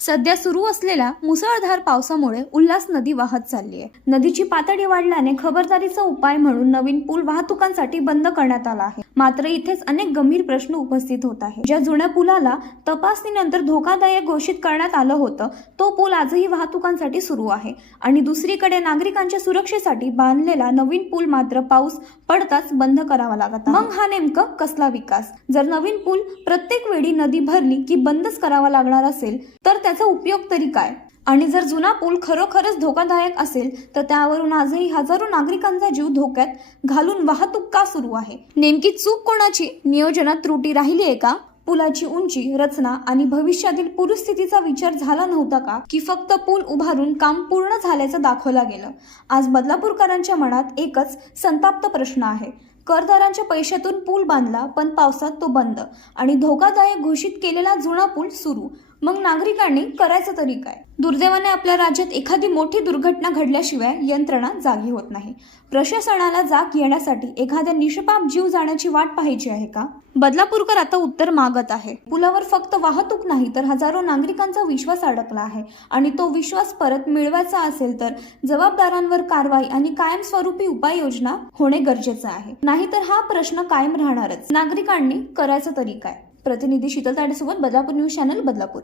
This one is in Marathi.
सध्या सुरू असलेल्या मुसळधार पावसामुळे उल्हास नदी वाहत चालली आहे. नदीची पातळी वाढल्याने खबरदारीचा उपाय म्हणून नवीन पूल वाहतुकांसाठी बंद करण्यात आला आहे. मात्र इथेच अनेक गंभीर प्रश्न उपस्थित होत आहेत. ज्या जुन्या पुलाला तपासणीनंतर धोकादायक घोषित करण्यात आलं होतं, तो पूल आजही वाहतुकांसाठी सुरू आहे आणि दुसरीकडे नागरिकांच्या सुरक्षेसाठी बांधलेला नवीन पूल मात्र पाऊस पडताच बंद करावा लागत. मग हा नेमका कसला विकास? जर नवीन पूल प्रत्येक वेळी नदी भरली की बंदच करावा लागणार असेल तर त्याचा उपयोग तरी काय? आणि जर जुना पूल खरोखरच धोकादायक असेल तर त्यावरून आजही हजारो नागरिकांचा जीव धोक्यात घालून वाहतूक का सुरू आहे? नेमकी चूक कोणाची? नियोजनात त्रुटी राहिली आहे का? पुलाची उंची, रचना आणि भविष्यातील पूरस्थितीचा विचार झाला नव्हता का? की फक्त पूल उभारून काम पूर्ण झाल्याचं दाखवलं गेलं? आज बदलापूरकरांच्या मनात एकच संताप्त प्रश्न आहे. करदारांच्या पैशातून पूल बांधला, पण पावसात तो बंद आणि धोकादायक घोषित केलेला जुना पूल सुरू. मग नागरिकांनी करायचं तरी काय? दुर्दैवाने आपल्या राज्यात एखादी मोठी दुर्घटना घडल्याशिवाय यंत्रणा जागी होत नाही. प्रशासनाला जाग येण्यासाठी एखाद्या निष्पाप जीव जाण्याची वाट पाहायची आहे का? बदलापूरकर आता उत्तर मागत आहे. पुलावर फक्त वाहतूक नाही तर हजारो नागरिकांचा विश्वास अडकला आहे आणि तो विश्वास परत मिळवायचा असेल तर जबाबदारांवर कारवाई आणि कायमस्वरूपी उपाययोजना होणे गरजेचे आहे. नाहीतर हा प्रश्न कायम राहणारच. नागरिकांनी करायचं तरी काय? प्रतिनिधी शीतल ताडेसोबत बदलापूर न्यूज चॅनल, बदलापूर.